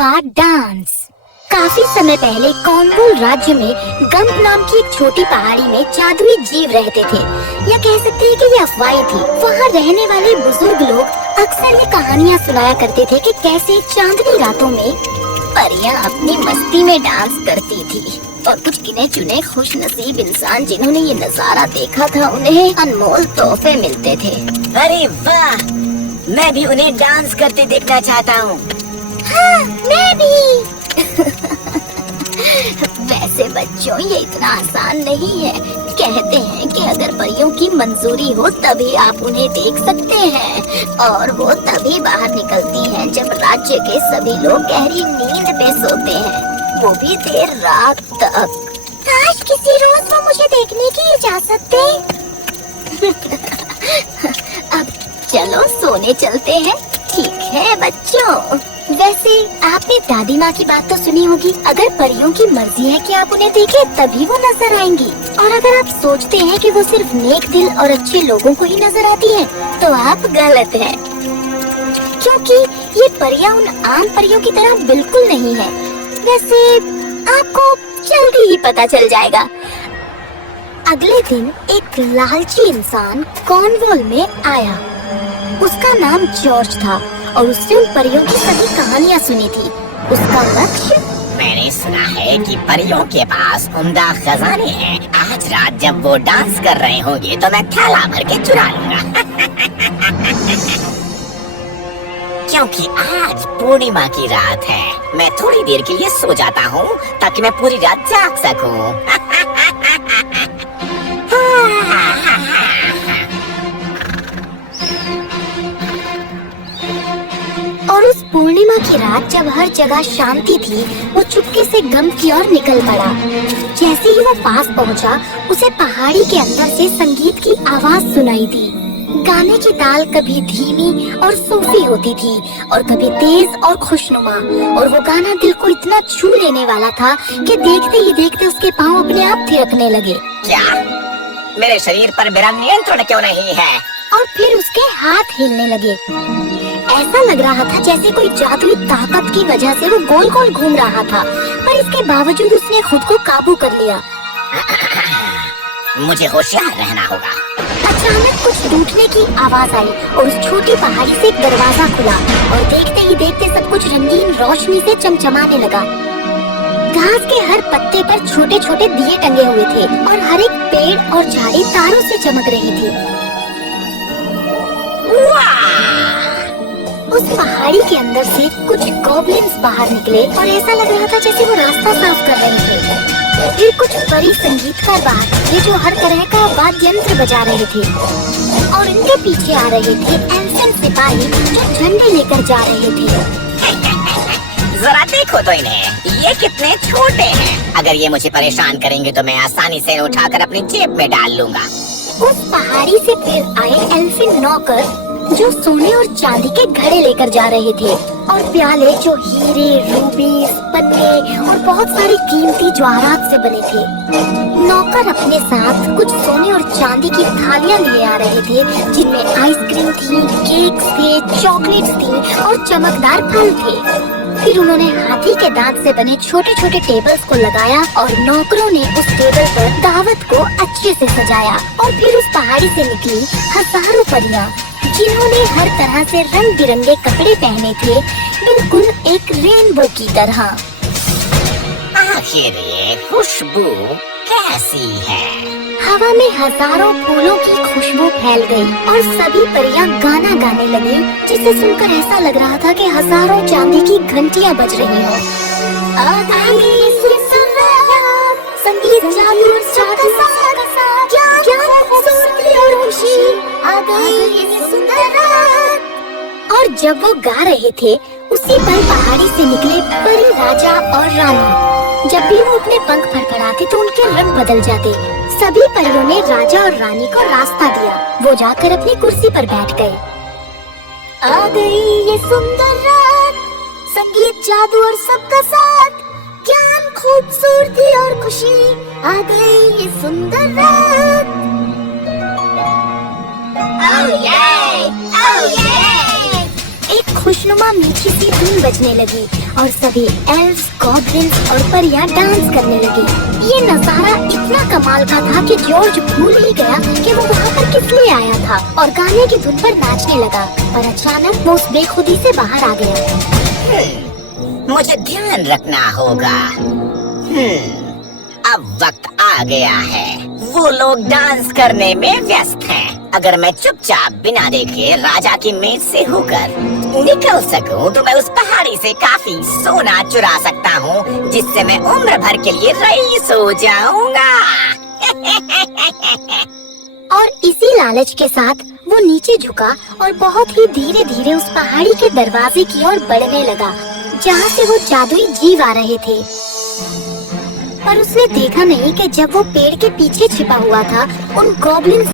का डांस। काफी समय पहले कॉर्नवॉल राज्य में गंप नाम की एक छोटी पहाड़ी में जादुई जीव रहते थे, या कह सकते हैं कि ये अफवाहें थी। वहाँ रहने वाले बुजुर्ग लोग अक्सर ये कहानियाँ सुनाया करते थे कि कैसे चांदनी रातों में परियां अपनी मस्ती में डांस करती थी और कुछ गिने चुने खुश नसीब इंसान जिन्होंने ये नजारा देखा था उन्हें अनमोल तोहफे मिलते थे। अरे वाह, मैं भी उन्हें डांस करते देखना चाहता हूँ। हाँ, मैं भी। वैसे बच्चों, ये इतना आसान नहीं है। कहते हैं कि अगर परियों की मंजूरी हो तभी आप उन्हें देख सकते हैं, और वो तभी बाहर निकलती हैं जब राज्य के सभी लोग गहरी नींद में सोते हैं, वो भी देर रात तक। काश किसी रोज वो मुझे देखने की इजाजत दे। अब चलो सोने चलते हैं। ठीक है बच्चों। वैसे आपने दादी माँ की बात तो सुनी होगी, अगर परियों की मर्जी है कि आप उन्हें देखें तभी वो नजर आएंगी, और अगर आप सोचते हैं कि वो सिर्फ नेक दिल और अच्छे लोगों को ही नजर आती हैं, तो आप गलत हैं, क्योंकि ये परियां उन आम परियों की तरह बिल्कुल नहीं है। वैसे आपको जल्दी ही पता चल जाएगा। अगले दिन एक लालची इंसान कॉर्नवॉल में आया। उसका नाम जॉर्ज था और उसने उन परियों की सभी कहानियाँ सुनी थी। उसका लक्ष्य, मैंने सुना है कि परियों के पास उम्दा खजाने हैं। आज रात जब वो डांस कर रहे होंगे तो मैं थैला भर के चुरा लूंगा। क्योंकि आज पूर्णिमा की रात है, मैं थोड़ी देर के लिए सो जाता हूँ ताकि मैं पूरी रात जाग सकूं। और उस पूर्णिमा की रात जब हर जगह शांति थी, वो चुपके से गम की ओर निकल पड़ा। जैसे ही वो पास पहुंचा, उसे पहाड़ी के अंदर से संगीत की आवाज सुनाई दी। गाने की ताल कभी धीमी और सूफी होती थी और कभी तेज और खुशनुमा, और वो गाना दिल को इतना छू लेने वाला था कि देखते ही देखते उसके पाँव अपने आप थिरकने लगे। क्या मेरे शरीर पर मेरा नियंत्रण क्यों नहीं है? और फिर उसके हाथ हिलने लगे। ऐसा लग रहा था जैसे कोई जादुई ताकत की वजह से वो गोल गोल घूम रहा था, पर इसके बावजूद उसने खुद को काबू कर लिया। मुझे होशियार रहना होगा। अचानक कुछ टूटने की आवाज आई और उस छोटी पहाड़ी से एक दरवाजा खुला, और देखते ही देखते सब कुछ रंगीन रोशनी से चमचमाने लगा। घास के हर पत्ते पर छोटे छोटे दिए टंगे हुए थे और हर एक पेड़ और झाड़ी तारों से चमक रही थी। उस पहाड़ी के अंदर से कुछ गॉब्लिन्स बाहर निकले और ऐसा लग रहा था जैसे वो रास्ता साफ कर रहे थे। फिर कुछ परी संगीतकार बाहर थे जो हर तरह का वाद्य यंत्र बजा रहे थे, और इनके पीछे आ रहे थे एल्फिन सिपाही जो झंडे लेकर जा रहे थे। जरा देखो तो इन्हें, ये कितने छोटे हैं। अगर ये मुझे परेशान करेंगे तो मैं आसानी से उठाकर अपनी जेब में डाल लूंगा। उस पहाड़ी से फिर आए एल्फिन नौकर जो सोने और चांदी के घड़े लेकर जा रहे थे, और प्याले जो हीरे, रूबी, पन्ने और बहुत सारी कीमती जवाहरात से बने थे। नौकर अपने साथ कुछ सोने और चांदी की थालियां लिए आ रहे थे, जिनमें आइसक्रीम थी, केक्स थे, चॉकलेट्स थी और चमकदार फल थे। फिर उन्होंने हाथी के दांत से बने छोटे छोटे टेबल्स को लगाया और नौकरों ने उस टेबल पर दावत को अच्छे से सजाया। और फिर उस पहाड़ी से निकली हजारों परियां, जिन्होंने हर तरह से रंग बिरंगे कपड़े पहने थे, बिल्कुल एक रेनबो की तरह। आखिर ये खुशबू कैसी है? हवा में हजारों फूलों की खुशबू फैल गई और सभी परियां गाना गाने लगी, जिसे सुनकर ऐसा लग रहा था कि हजारों चांदी की घंटियां बज रही हो। संगीत जादू और और जब वो गा रहे थे, उसी पल पहाड़ी से निकले परी राजा और रानी। जब भी वो अपने पंख फड़फड़ाते तो उनके रंग बदल जाते। सभी परियों ने राजा और रानी को रास्ता दिया। वो जाकर अपनी कुर्सी पर बैठ गए। आ गई ये सुंदर रात, संगीत जादू और सबका साथ, ज्ञान खूबसूरती और खुशी, आ गई ये सुंदर रात। Oh yeah! Oh yeah! एक खुशनुमा मीठी सी धुन बजने लगी और सभी एल्व्स, गॉब्लिन्स और परियां डांस करने लगे। ये नजारा इतना कमाल का था कि जॉर्ज भूल ही गया कि वो वहाँ पर किस लिए आया था और गाने की धुन पर नाचने लगा। पर अचानक वो उस बेखुदी से बाहर आ गया। मुझे ध्यान रखना होगा। अब वक्त आ गया है। वो लोग डांस करने में व्यस्त हैं। अगर मैं चुपचाप बिना देखे राजा की मेज से होकर निकल सकूं, तो मैं उस पहाड़ी से काफी सोना चुरा सकता हूं, जिससे मैं उम्र भर के लिए रईस हो जाऊंगा। और इसी लालच के साथ वो नीचे झुका और बहुत ही धीरे धीरे उस पहाड़ी के दरवाजे की ओर बढ़ने लगा, जहाँ से वो जादुई जीव आ रहे थे। पर उसने देखा नहीं कि जब वो पेड़ के पीछे छिपा हुआ था, उन गॉब्लिन्स